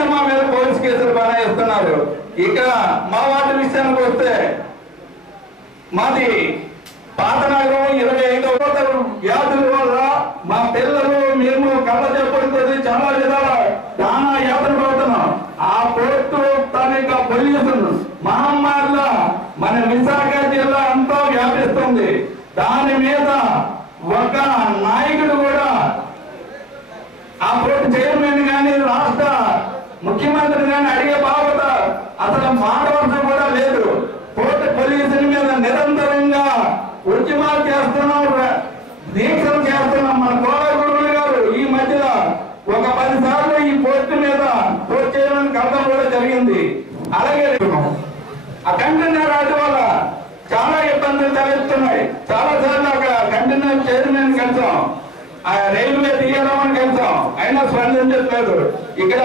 వెంటనే మా మీద పోలీస్ కేసులు బనాయిస్తున్నారు. ఇక మా వాటి విషయానికి వస్తే మాది పాత నగరం 25వ వ్యాధుల వల్ల మా పిల్లలు మేము కళ్ళ చెప్పడంతో చాలా విధాల చాలా యాత్ర పడుతున్నాం. ఆ పోర్టు తాలూకా పొల్యూషన్ మహమ్మారిలో మన విశాఖ జిల్లా అంతా వ్యాపిస్తుంది. దాని మీద ఒక నాయకుడు కూడా ఆ పోర్టు చైర్మన్ కానీ రాష్ట్ర ముఖ్యమంత్రి కానీ అడిగే బాబత అసలు మాట్లాడటం కూడా లేదు. పోర్టు పొల్యూషన్ మీద నిరంతరంగా ఉద్యమాలు చేస్తున్నాం, దీక్షలు చేస్తున్నాం. మన కోలాగురువులు గారు ఈ మధ్యలో ఒక 10 సార్లు ఈ పోర్టు మీద పోర్టు చేయడానికి కలడం కూడా జరిగింది. అలాగే ఆ కంటైనర్ రాజు వల్ల చాలా ఇబ్బందులు తలెత్తున్నాయి. చాలా సార్లు ఒక కంటైనర్ చైర్మన్ కలిసాం, ఆ రైల్వే తీయడం కలిసాం, అయినా స్పందించట్లేదు. ఇక్కడ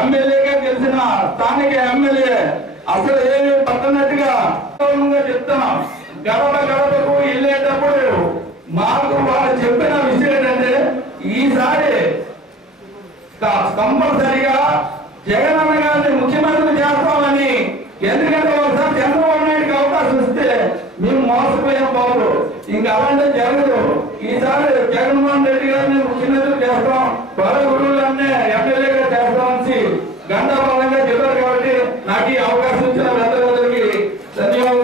ఎమ్మెల్యేగా గెలిచిన స్థానిక ఎమ్మెల్యే అసలు ఏమి పట్టనట్టుగా చెప్తున్నాం. గడపకు వెళ్ళేటప్పుడు మాకు వాళ్ళు చెప్పిన విషయం ఏంటంటే ఈసారి కంపల్సరిగా జగనన్న గారిని ముఖ్యమంత్రి చేస్తామని. ఎందుకంటే ఒకసారి చంద్రబాబు నాయుడికి అవకాశం ఇస్తే మేము మోసపోయాం బాబు, ఇంకా అలాంటి జరగదు. ఈసారి జగన్మోహన్ రెడ్డి గారిని ముఖ్యమంత్రి చేస్తాం, గురువులన్నీ ఎమ్మెల్యేగా చేస్తామని గంటాబలంగా చెప్పారు. కాబట్టి నాకు ఈ అవకాశం ఇచ్చిన పెద్దలందరికీ ధన్యవాదాలు.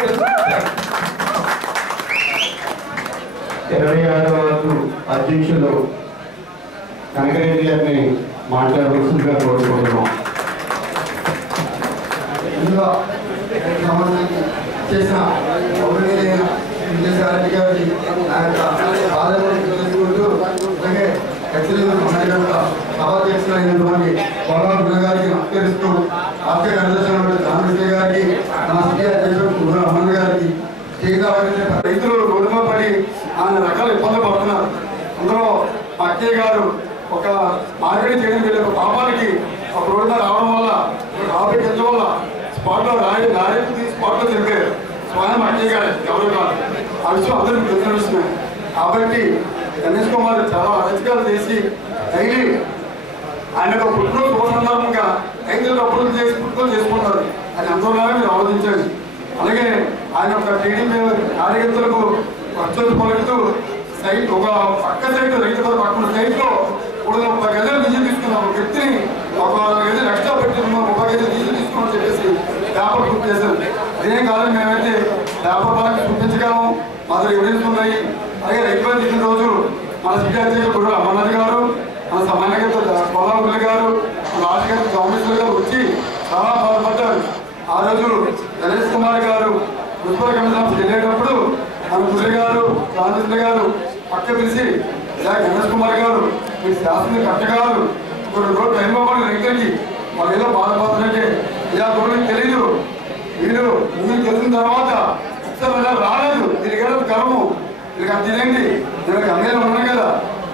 26వ అధ్యక్షులు కనకరెడ్డి గారిని మాట్లాడవలసిందిగా కోరుకుంటున్నాం. ఇందులో చేసిన విజయసాయి గారి బాధలను తెలుసుకుంటూ అలాగే సభ చేసినటువంటి కోలాగురు గారికి నమస్కరిస్తూ రాష్ట్ర కార్యదర్శి రామకృష్ణ గారికి మన సిటీ అధ్యక్షుడు అమ్మన్ గారికి రైతులు రోడ్డుమ పడి ఆయన రకాల ఇబ్బందులు పడుతున్నారు. అందులో మా అక్కయ్య గారు ఒక మార్కెట్ చేయడం వెళ్ళే ఒక పాపానికి ఒక రోడ్డు రావడం వల్ల ట్రాఫిక్ ఎంచడం వల్ల స్పాట్లో లారీ స్పాట్లో చనిపోయారు. స్వయం అక్కయ్య గారు ఎవరు కాదు. ఆ విషయం అందరికీ తెలిసిన విషయమే. కాబట్టి గణేష్ కుమార్ చాలా అరచకాలు చేసి డైలీ ఆయన ఒక పుట్టినరోజు శుభ సందర్భంగా రైతులకు అప్పులు చేసి పుట్టినరోజు చేసుకుంటారు. అది ఎంతోలాగా మీరు ఆలోచించండి. అలాగే ఆయన ఒక టీడీపీ కార్యకర్తలకు ఖర్చులు పలుకుతూ సైట్ ఒక పక్క సైట్ రైతు పక్కన సైట్లో 30 గజాలు డీజిల్ తీసుకున్నాం. ఒక వ్యక్తిని ఒక 4 గజాలు ఎక్స్ట్రా పెట్టుకున్నాం, 30 గజాలు డీజిల్ తీసుకున్నామని చెప్పేసి పేపర్ గుర్తు చేశారు. అదే కాలం మేమైతే పేపర్ బాగా గుర్తించగలము, మాకు ఎవిడెన్స్ ఉన్నాయి. అలాగే రైతులు తీసిన రోజు మన సిటీ అధ్యక్షుడు అమర్నాథ్ గారు, మన సమాన్యత కోలాగురు గారు, మన రాజకీయ కాంగ్రెస్ గారు వచ్చి చాలా బాధపడ్డారు. ఆ రోజు గణేష్ కుమార్ గారు మున్సిపల్ కమిషన్ వెళ్ళేటప్పుడు మన మురళి గారు రామకృష్ణ గారు పక్క పిలిచి ఇలా గణేష్ కుమార్ గారు మీ శాసన కట్ట కాదు, కొన్ని రోజులు టైం ఇవ్వండి రైతులకి, వాళ్ళు ఏదో బాధపడుతుందంటే ఇలా కొన్ని తెలీదు, మీరు మీకు తెలిసిన తర్వాత రాలేదు, దీనికి గర్వము, దీనికి అది తినండి, దీనికి అమ్మేలు ఉన్నాను కదా,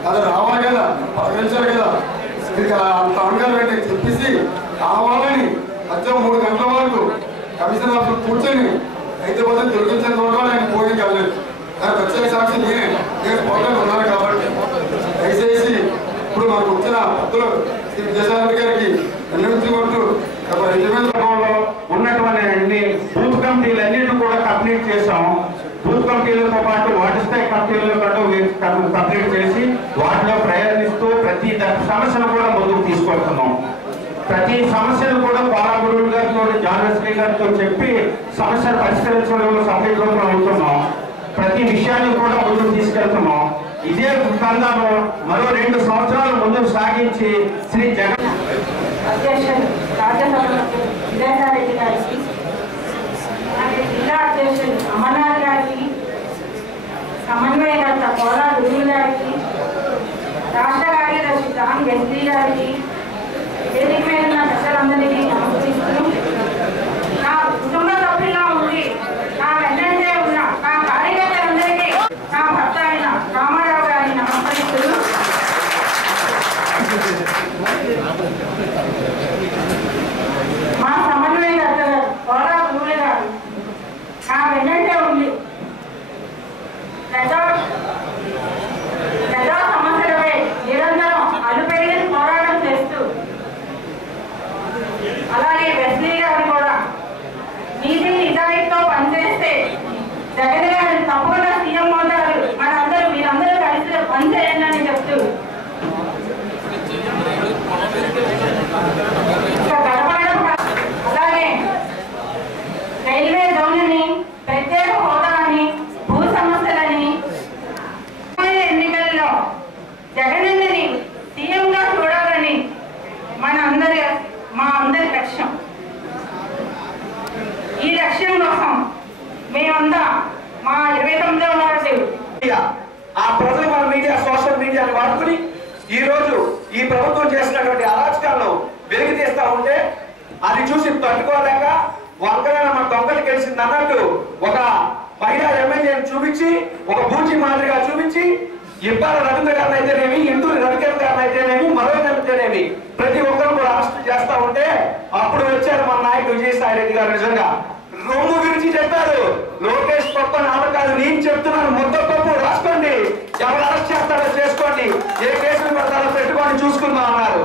అది రావాలి కదా, పలకరించాలి కదా, దీనికి అంత అంగాలు పెట్టి చెప్పేసి కావాలని మధ్య 3 గంటల వరకు కమిషన్ ఆఫీస్ కూర్చొని అయితే బదులు తొలగించిన చోట ఆయన పోయి కలలేదు. కానీ ప్రత్యేక సాక్షి నేను పోవడానికి ఉన్నాను. కాబట్టి దయచేసి ఇప్పుడు మాకు వచ్చిన భక్తులు శ్రీ విజయసాయి గారికి విన్నవించుకుంటూ ఉన్నటువంటి అన్ని బూత్ కమిటీలు అన్నింటినీ కూడా కంప్లీట్ చేసాము. బూత్ కమిటీలతో పాటు వాటి స్థాయి కమిటీలతో పాటు కంప్లీట్ చేసి వాటిలో ప్రయత్నిస్తూ ప్రతి సమస్యను కూడా ముందుకు తీసుకొస్తున్నాం. ప్రతి సమస్యను కూడా కోలాగురు గారితో జానశ్రీ గారితో చెప్పి సమస్యను పరిష్కరించడంలో సఫలీకృతం అవుతున్నాం. ప్రతి విషయాన్ని కూడా ముందుకు తీసుకెళ్తున్నాం. ఇదే బంధాలు మరో 2 సంవత్సరాలు ముందుకు సాగించి శ్రీ జగన్ అధ్యక్షుడు రాజ్యసభ విజయసాయి గారికి, జిల్లా అధ్యక్షుడు అమర్నాథ్ గారికి, సమన్వయకర్త కోలాగురు గారికి, రాష్ట్ర కార్యదర్శి రామ్ ఎస్పీ గారికి, వేదిక మీద ఉన్న ప్రజలందరికీ నమస్కరిస్తూ నా కుటుంబ సభ్యులుగా ఉండి నా వెన్నంటే ఉన్న నా కార్యకర్తలందరికీ నా భర్త అయిన రామారావు గారిని నమస్కరిస్తూ మా సమన్వయకర్త కోలాగురు గారు నా వెన్నంటే ఉంది ప్రజా సమస్యలపై నిరంతరం అలుపెరిగిన పోరాటం చేస్తూ జగన్ గారు తప్పకుండా సీఎం అవుతారు, మనందరూ మీరందరూ కలిసి పని చేయండి అని చెప్తూ అలాగే రైల్వే జోన్ అని, ప్రత్యేక హోదా అని, భూ సమస్యలని, ఎన్నికల్లో జగనన్నని సీఎంగా చూడాలని మా అందరి లక్ష్యం. ఈ లక్ష్యం కోసం మేమంతా మా 29వ వార్డు ఆ ప్రజలు మన మీడియా, సోషల్ మీడియాని వాడుకుని ఈ రోజు ఈ ప్రభుత్వం చేసినటువంటి అరాచకాలను వెలికి తీస్తా ఉంటే అది చూసి తట్టుకోలేక వంకరైన మన దొంగలు గెలిచింది అన్నట్టు ఒక మహిళా ఎమ్మెల్యేని చూపించి, ఒక బూచి మాదిరిగా చూపించి, ఇబ్బాల రవీంద్ర గారిని అయితేనేమి, ఇంటూరి రవికిరణ్ గారిని అయితేనేమి, మరో అయితేనేమి ప్రతి ఒక్కరు కూడా అరెస్ట్ చేస్తా ఉంటే అప్పుడు వచ్చారు మన నాయకుడు విజయసాయి రెడ్డి గారు. నిజంగా రొమ్ము గురించి చెప్పారు. లోకేష్ పప్ప నాన్న కాదు, నేను చెప్తున్నాను, మొత్తం పప్పు రాసుకోండి, ఎవరు అరెస్ట్ చేస్తారో చేసుకోండి, ఏ కేసులు పెడతారో పెట్టుకొని చూసుకుందాం అన్నారు.